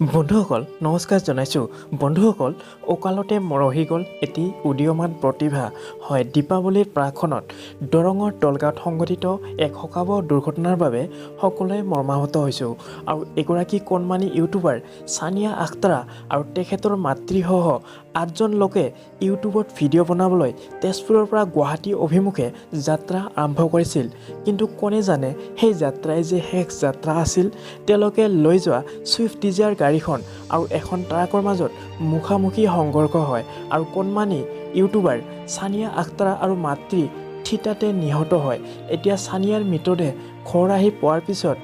বন্ধুসকল নমস্কাৰ জনাইছোঁ। বন্ধুসকল অকালতে মৰহি গ'ল এটি উদীয়মান প্ৰতিভা। হয়, দীপাৱলীৰ প্ৰাকখনত দৰঙৰ দলগাঁৱত সংঘটিত এক শোকাবহ দুৰ্ঘটনাৰ বাবে সকলোৱে মৰ্মাহত হৈছোঁ। আৰু এগৰাকী কণমানি ইউটিউবাৰ ছানিয়া আখতাৰা আৰু তেখেতৰ মাতৃসহ 8জন লোকে ইউটিউবত ভিডিঅ' বনাবলৈ তেজপুৰৰ পৰা গুৱাহাটী অভিমুখে যাত্ৰা আৰম্ভ কৰিছিল। কিন্তু কোনে জানে সেই যাত্ৰাই যে শেষ যাত্ৰা আছিল। তেওঁলোকে লৈ যোৱা ছুইফ্ট ডিজায়াৰ গাড়ীখন আৰু এখন ট্ৰাকৰ মাজত মুখামুখি সংঘৰ্ষ হয় আৰু কণমানি ইউটিউবাৰ ছানিয়া আখতাৰা আৰু মাতৃ থিতাতে নিহত হয়। এতিয়া ছানিয়াৰ মৃতদেহ ঘৰ আহি পোৱাৰ পিছত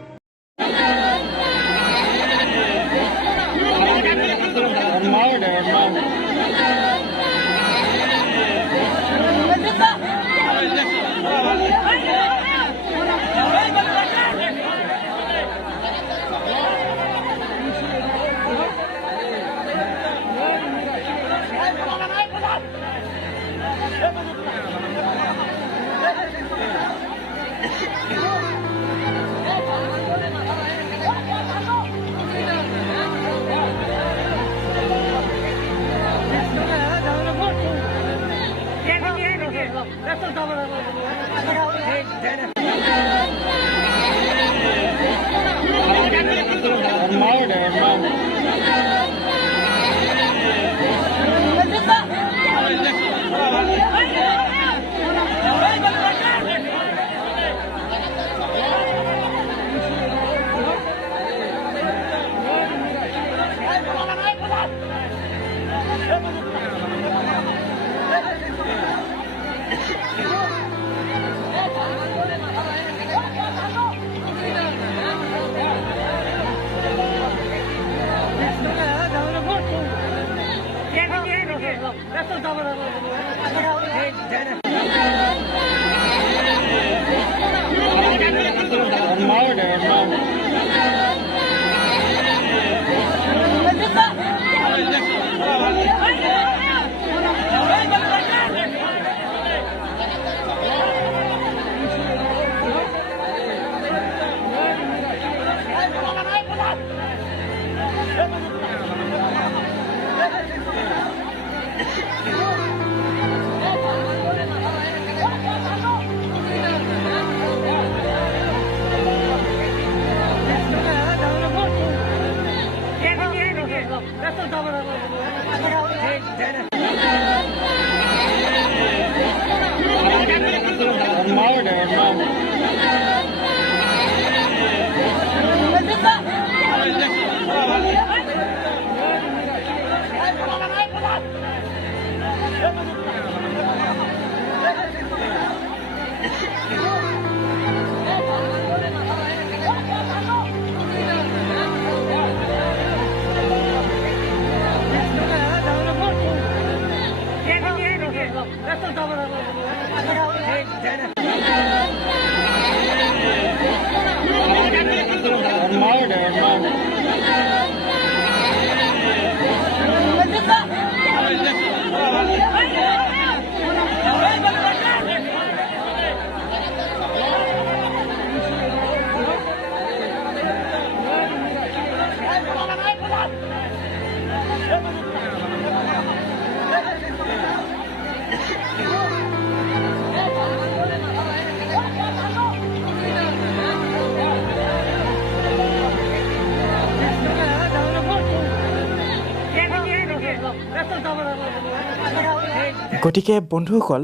গতিকে বন্ধুসকল,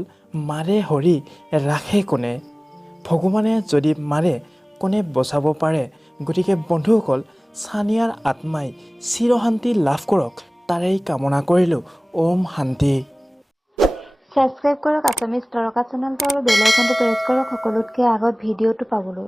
মাৰে হৰি ৰাখে কোনে, ভগৱানে যদি মাৰে কোনে বচাব পাৰে। গতিকে বন্ধুসকল, ছানিয়াৰ আত্মাই চিৰশান্তি লাভ কৰক তাৰেই কামনা কৰিলোঁ। ওম শান্তি। ছাবস্ক্ৰাইব কৰক আছামিজ তৰকা চেনেলটো আৰু বেল আইকনটো প্ৰেছ কৰক সকলোতকৈ আগত ভিডিঅ'টো পাবলৈ।